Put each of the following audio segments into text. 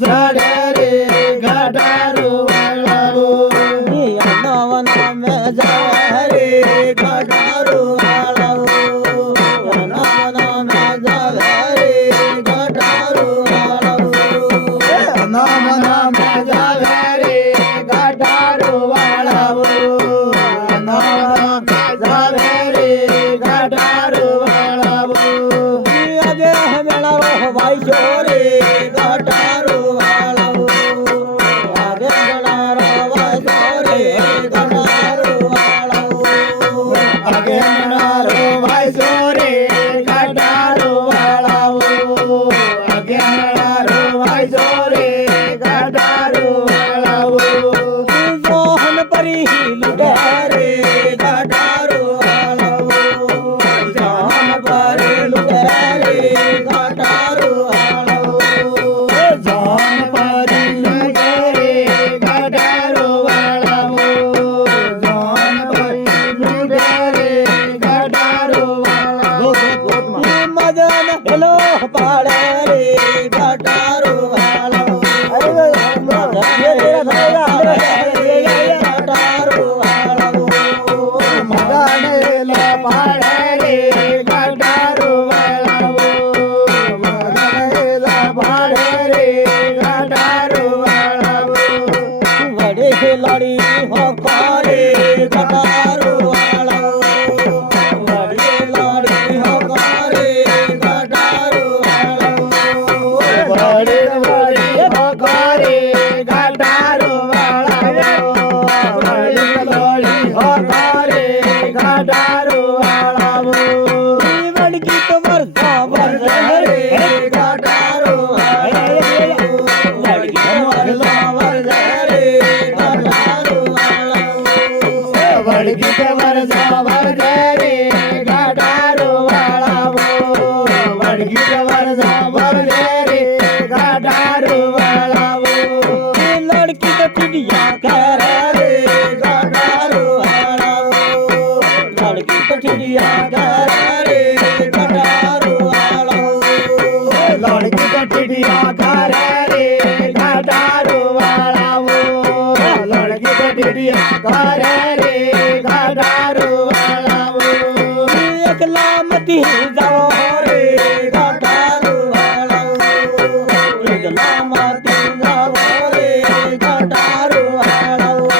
જડે રે ગઢારું વાળાવું નવન મે જાવે રે ગઢારું વાળાવું નવન મે જાવે રે ગઢારું વાળાવું નમન મે જાવે રે ગઢારું વાળાવું નમન મે જાવે રે ગઢારું વાળાવું આજે મેળા ભાઈ જોરે ગઢારું વાળાવું આજે મેળા ભાઈ જોરે ગઢારું વાળાવું આગે નારો વાયસો રે ગઢારું વાળાવું આગે નારો વાયસો રે ગઢારું વાળાવું મોહન પરી લૂટે રે ગઢારું વાળાવું જાન પરી લૂટે રે ગઢારું વાળાવું જાન પરી લૂટે રે ગઢારું વાળાવું જાન પરી લૂટે રે ગઢારું વાળાવું મદન હેલો પાડે રે ગઢારું વાળાવું ગઢારું વાળાવું મગનેલા પાડે રે ગઢારું વાળાવું મગનેલા પાડે રે ગઢારું વાળાવું વડે લડી હો કરે ગઢારું વાળાવું વડે લડી હો કરે ગઢારું વાળાવું વડે વડે હકારે ગઢારું વાળાવું વડે વડે હકારે ગઢારું વાળાવું વડકી તો મરતા મરતા રે ગઢારું વાળાવું વડકી તો મરતા મરતા રે ગઢારું વાળાવું વડગી તે વરસા વરગે રે ગઢારું વાળાવું વડગી તે વરસા વરગે રે ગઢારું વાળાવું લડકી તો ટીડિયા કરે રે ગઢારું વાળાવું લડકી તો ટીડિયા કરે રે ગઢારું વાળાવું લડકી તો ટીડિયા કરે રે ગઢારું વાળાવું લડકી તો ટીડિયા કરે રે ગઢારું વાળાવું એકલા મતી જાઓ રે ગઢારું વાળાવું એકલા મતી જાઓ રે ગઢારું વાળાવું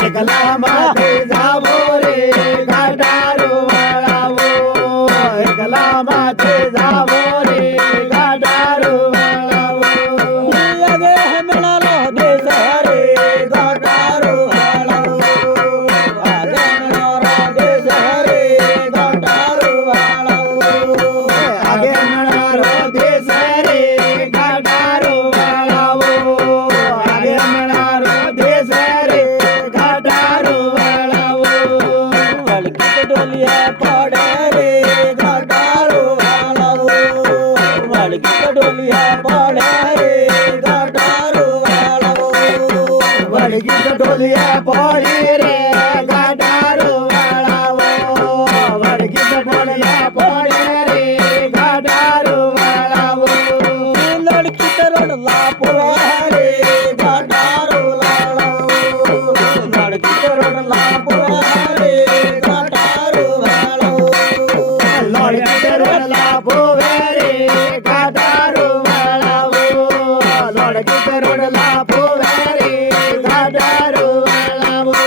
એકલા માથે જાવો રે ગઢારું વાળાવું એકલા માથે જાવો રે ગઢારું વાળાવું લગે મેળાનો દેશ રે ગઢારું વાળાવું આજે મેળાનો દેશ રે ગઢારું વાળાવું આગે મણારો દેશ રે ગઢારું વાળાવું આગે મણારો દેશ રે ગઢારું વાળાવું વળકી તો ડોલિયા પડે રે ગઢારું વાળાવું વળકી તો ડોલિયા પડે રે ગઢારું વાળાવું વડગી તો ઢોલિયા પડી રે ગઢારું વાળાવું વડગી તો ઢોલિયા પડે રે ગઢારું વાળાવું લડકી તો રડલા પુરા રે ગઢારું વાળાવું લડકી તો રડલા પુરા રે ગઢારું વાળાવું લડકી તો રડલા પોવે રે ગઢારું વાળાવું લડકી તો રડલા પોવે રે ગઢારું વાળાવું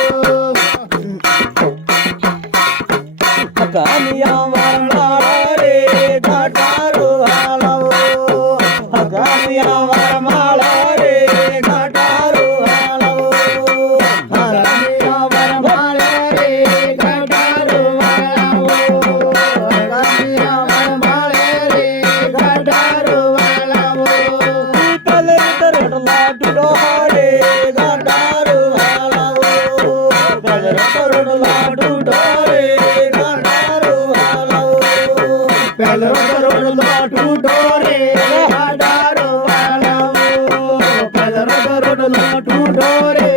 હગામિયા વાળા રે ગઢારું વાળાવું હગામિયા વાળા રે ગઢારું વાળાવું હરામિયા વરમાળે રે ગઢારું વાળાવું હરામિયા વરમાળે રે ગઢારું વાળાવું પીપલ તરડલા ડૂડો રે ગઢારું વાળાવું પીપલ તરડલા ડૂડો રે ગઢારું વાળાવું પેલો કરોડલો ટૂટો રે ગઢારું વાળાવું પેલો કરોડલો ટૂટો રે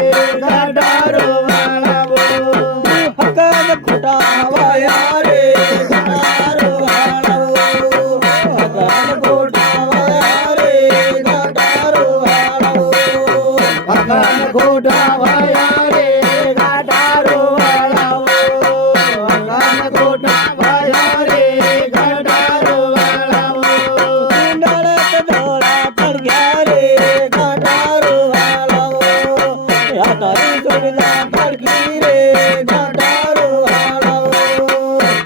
ગઢારું વાળાવું હકન ફૂટા વાયા રે ગઢારું વાળાવું હકન ફૂટા વાયા રે ગઢારું ગોટા વાયા રે ગાડારો વાળાવો કાન ગોટા વાયા રે ગાડારો વાળાવો નળત ડોળા પડ્યા રે ગાડારો વાળાવો તારી જોડલા પડકી રે ગાડારો વાળાવો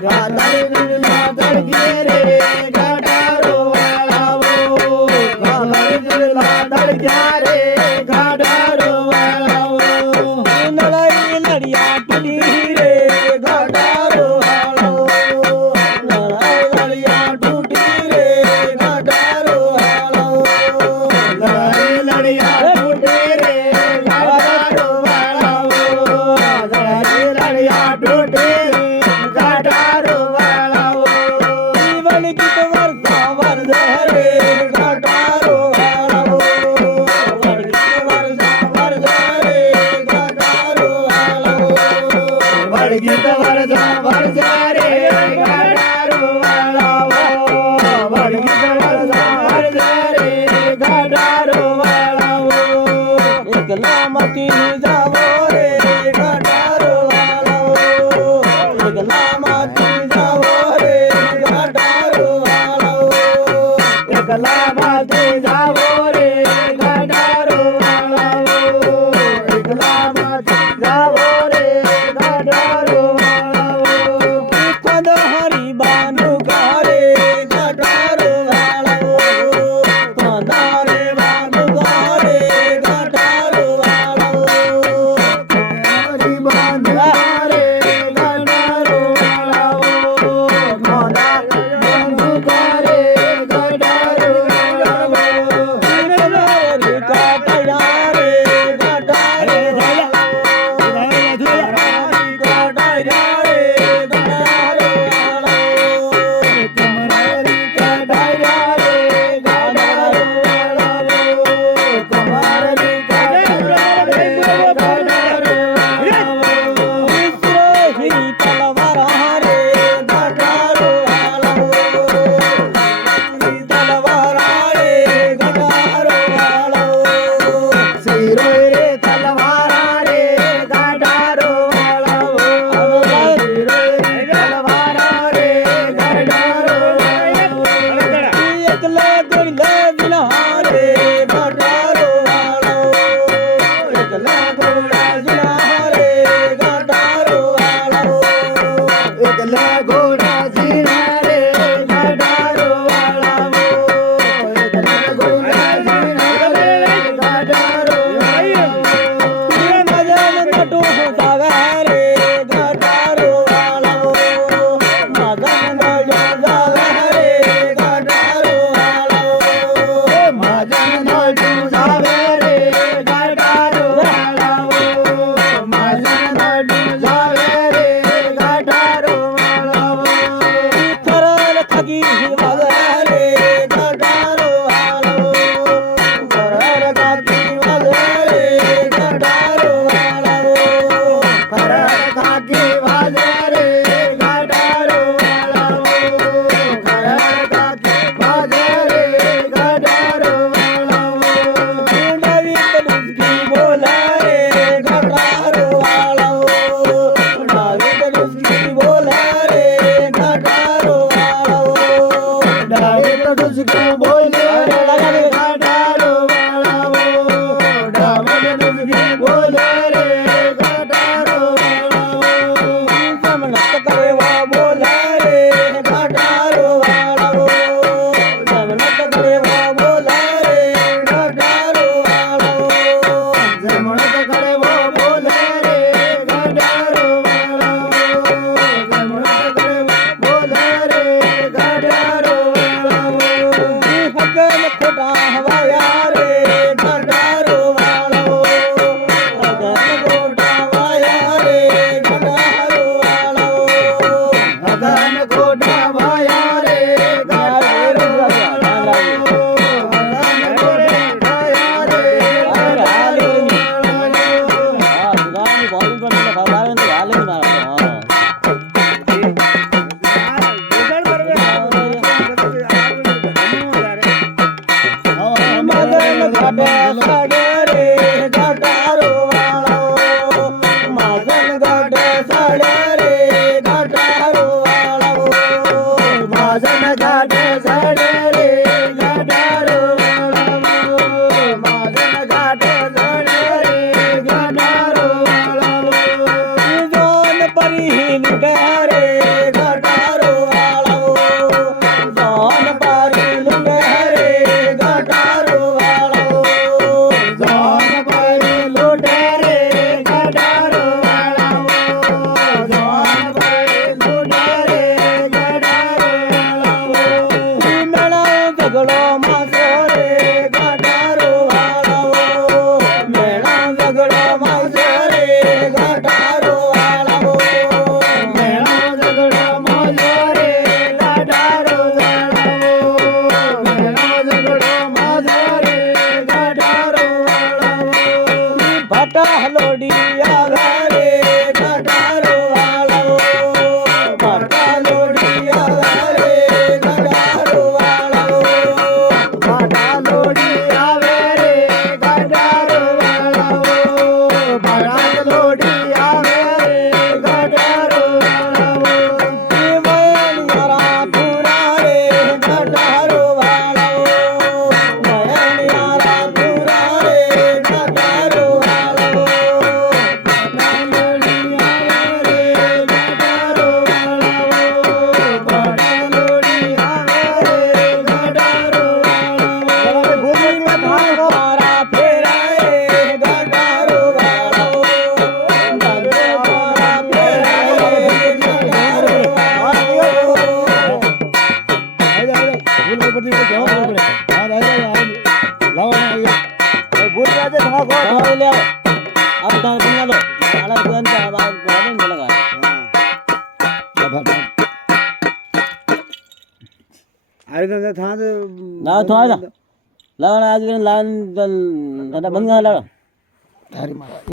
ગાડારી દુનિયા દળગી રે ગાડારો વાળાવો ગાડારી દુનિયા દળગ્યા રે ગાડારો વાળાવો લડાઈ લડિયા ટૂટી રે ગાડારો વાળાવો લડાઈ લડિયા ટૂટી રે ગાડારો વાળાવો લડાઈ લડિયા ટૂટે રે ગાડારો વાળાવો લડાઈ લડિયા ટૂટે રે ગાડારો વાળાવો જીવન ગીત વર્ષા વરદે રે ગાડારો વાળાવો વળગીત વર્ષા વરદે રે ગાડારો વાળાવો વળગીત વરસા વરસા રે ગાડારો વાળાવો વળગીત વરસા વરસા રે ગાડારો વાળાવો એકલા મતી જાવો રે ગાડારો વાળાવો એકલા મતી જાવો રે ગાડારો વાળાવો એકલા માથે જાવો રે ગાડારો વાળાવો એકલા માથે જાવો રે ગાડારો વાળાવો ખોદ હરી બાનુ ગારે ગાડારો વાળાવો ખોદ રે બાનુ ગારે ગાડારો વાળાવો હરી બાંધા રે ગાડારો વાળાવો મોના બાંધુકા રે ગાડારો વાળાવો રે ગાડાયા રે ગાડારે ગાડાયા રે ગાડારો વાળાવો કમરારી કાઢાયા રે ગાડારો વાળાવો કમરારી કાઢાયા રે ગાડારો વાળાવો વિશ્વહી તલવારા રે ગાડારો વાળાવો તલવારા રે ગાડારો વાળાવો શિરો રે તલવારા રે ગાડારો વાળાવો શિરો રે તલવારા રે ગાડારો વાળાવો એકલા ગોળલે વિના રે ગાડારો વાળાવો એકલા ગોળા વિના રે ગાડારો વાળાવો એકલા ઘોડા ઝીણા રે ગાડારો વાળાવો એકલા ઘોડા ઝીણા રે ગાડારો વાળાવો મદન નટુ જાવે રે ગાડારો વાળાવો મદન નટુ જાવે રે ગાડારો વાળાવો માજન નોટુ જાવે રે ગાડારો વાળાવો માજન નોટુ જાવે રે ગાડારો વાળાવો કરલ થગી વગે રે ગાડારો વાળાવો કરલ થગી વગે રે ગાડારો વાળાવો ખરા કાકી વાજે રે ગાડારો વાળાવો ખરા કાકી વાજે રે ગાડારો વાળાવો નવી તલુસકી બોલે રે ગાડારો વાળાવો નવી તલુસકી બોલે રે ગાડારો વાળાવો ડાવે તો ડુસકો બોલે રે ગાડારો વાળાવો ડાવે તો ડુસકો બોલે રે ગાડારો વાળાવો સમનત કરેવા બોલે રે ગાડારો વાળાવો સમનત કરેવા બોલે રે ગાડારો વાળાવો જમણ તો કરે વો બોલે રે ગાડારો વાળાવો જમણ તો કરે વો બોલે રે ગાડારો વાળાવો હકન ખોટા હવાયા રે ગાડારો વાળાવો હકન ખોટા વાયા રે ગાડારો વાળાવો અગન ગોડા વાયા રે ગાડારો વાળાવો અગન ગોડા વાયા રે ગાડારો વાળાવો આ સુધાની બોલિંગ પર મને ખબર આવે ને હાલે મારા મદન ઘાટે સડે રે ગાડારો આજે થા ગો તમારે લે આવો આ બધા બની લો આલા કોઈ અંત આ બરાબર ને લગા અરે તો થા ના તો આ લાવણ આજ લાવણ બંધ લાવ તારી મારા